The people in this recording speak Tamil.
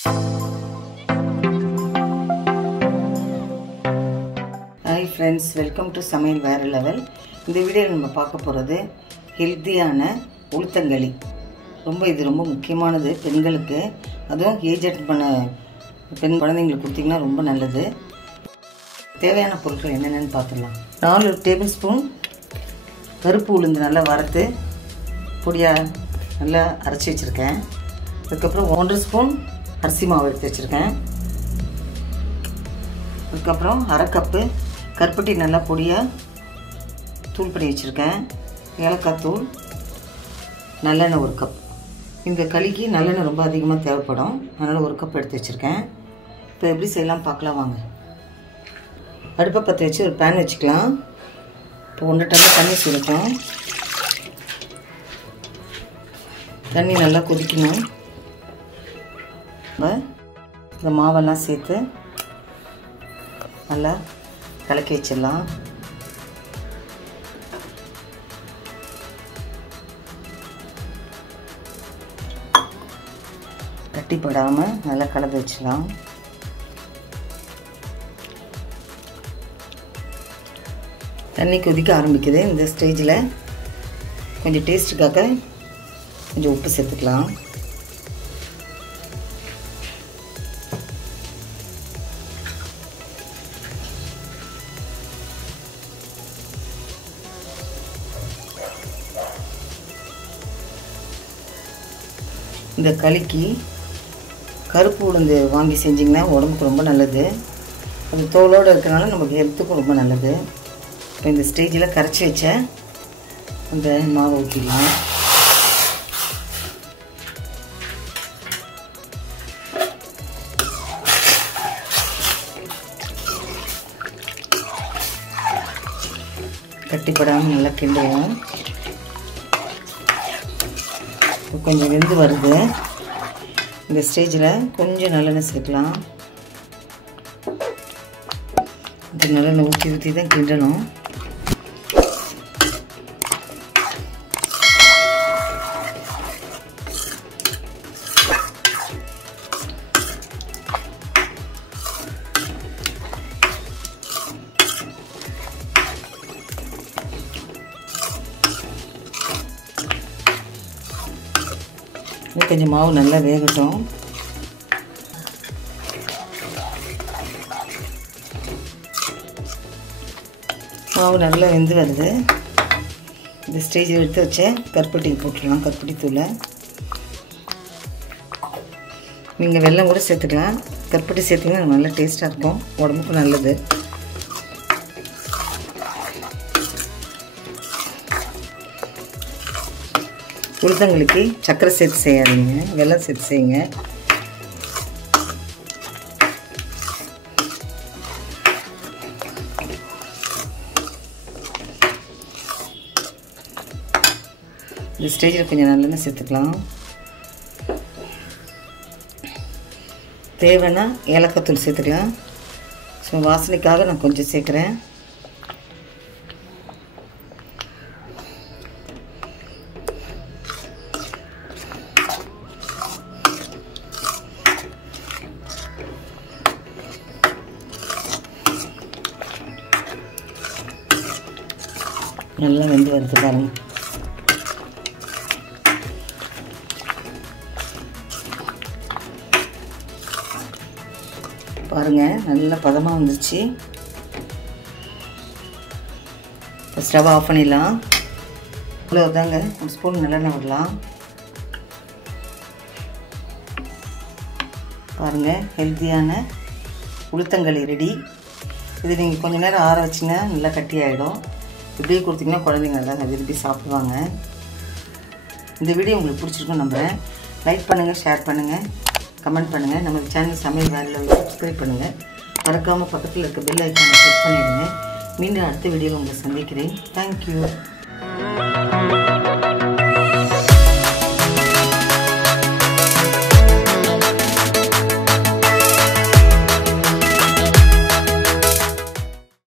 Hi friends, welcome to Samayal Vera Level. இந்த வீடியோவில் நம்ம பார்க்க போகிறது ஹெல்த்தியான உளுத்தங்களி. இது ரொம்ப முக்கியமானது பெண்களுக்கு. அதுவும் ஏஜ் அட்டன் பண்ண பெண் குழந்தைங்களுக்கு கொடுத்தீங்கன்னா ரொம்ப நல்லது. தேவையான பொருட்கள் என்னென்னு பார்த்துடலாம். 4 டேபிள் ஸ்பூன் கருப்பு உளுந்து நல்லா வறுத்து பொடியாக நல்லா அரைச்சி வச்சுருக்கேன். அதுக்கப்புறம் 1 ஸ்பூன் அரிசி மாவு எடுத்து வச்சுருக்கேன். அதுக்கப்புறம் 1/2 கப்பு கருப்பட்டி நல்லா பொடியாக தூள் பண்ணி வச்சுருக்கேன். ஏலக்காய் தூள், நல்லெண்ணெய் 1 கப். இந்த களிக்கு நல்லெண்ணெய் ரொம்ப அதிகமாக தேவைப்படும், அதனால் 1 கப் எடுத்து வச்சுருக்கேன். இப்போ எப்படி செய்யலாம் பார்க்கலாம் வாங்க. அடுப்பை பற்ற வச்சு ஒரு பேன் வச்சுக்கலாம். இப்போ 1 டம்ளர் தண்ணி சுரட்டும். தண்ணி நல்லா கொதிக்கணும். இந்த மாவெல்லாம் சேர்த்து நல்லா கலக்கி வச்சிடலாம். கட்டிப்படாமல் நல்லா கலந்து வச்சிடலாம். தண்ணி கொதிக்க ஆரம்பிக்குது. இந்த ஸ்டேஜில் கொஞ்சம் டேஸ்ட்டுக்காக கொஞ்சம் உப்பு சேர்த்துக்கலாம். இந்த களிக்கு கருப்பு உளுந்து வாங்கி செஞ்சிங்கன்னா உடம்புக்கு ரொம்ப நல்லது. அது தோலோடு இருக்கிறனால நமக்கு ஹெல்த்துக்கும் ரொம்ப நல்லது. இப்போ இந்த ஸ்டேஜில் கரைச்சி வச்ச அந்த மாவு ஊற்றிடலாம். கட்டிப்படாமல் நல்லா கிண்டுவோம். கொஞ்சம் வெந்து வருது. இந்த ஸ்டேஜில் கொஞ்சம் நல்லெண்ணெய் சேர்க்கலாம். இந்த நல்லெண்ணெய் ஊற்றி தான் கிண்டணும். கொஞ்சம் மாவு நல்லா வேகட்டும். மாவு நல்லா வெந்து வருது. இந்த ஸ்டேஜில் எடுத்து வச்ச கருப்பட்டி போட்டுடலாம். கருப்பட்டி தூளை நீங்கள் வெல்லம் கூட சேர்த்துக்கலாம். கருப்பட்டி சேர்த்திங்கன்னா நல்லா டேஸ்ட்டாக இருக்கும், உடம்புக்கு நல்லது. உளுத்தங்களுக்கு சர்க்கரை சேர்த்து செய்யாதீங்க, வெல்லம் சேர்த்து செய்யுங்க. இந்த ஸ்டேஜில் கொஞ்சம் நல்லெண்ணெய் சேர்த்துக்கலாம். தேவைன்னா ஏலக்காய் தூள் சேர்த்துக்கலாம். ஸோ வாசனைக்காக நான் கொஞ்சம் சேர்க்குறேன். நல்லா வெந்து வருது பாருங்க. பாருங்கள் நல்லா பதமாக வந்துருச்சு. இப்போ ஸ்டவ் ஆஃப் பண்ணிடலாம். இவ்வளோதாங்க. 1 ஸ்பூன் நல்லெண்ணெய் விடலாம். பாருங்கள், ஹெல்த்தியான உளுத்தங்களி ரெடி. இது நீங்கள் கொஞ்சம் நேரம் ஆற வச்சிங்கன்னா நல்லா கட்டி ஆகிடும். இப்படியே கொடுத்தீங்கன்னா குழந்தைங்க நல்லா விரும்பி சாப்பிடுவாங்க. இந்த வீடியோ உங்களுக்கு பிடிச்சிருக்குன்னு நம்புகிறேன். லைக் பண்ணுங்கள், ஷேர் பண்ணுங்கள், கமெண்ட் பண்ணுங்கள். நம்ம சேனல் சமையல் வேற லெவல் சப்ஸ்கிரைப் பண்ணுங்கள். மறக்காமல் பக்கத்தில் இருக்க பெல் ஐக்கானை கிளிக் பண்ணிடுங்க. மீண்டும் அடுத்த வீடியோவில் உங்களை சந்திக்கிறேன். தேங்க்யூ.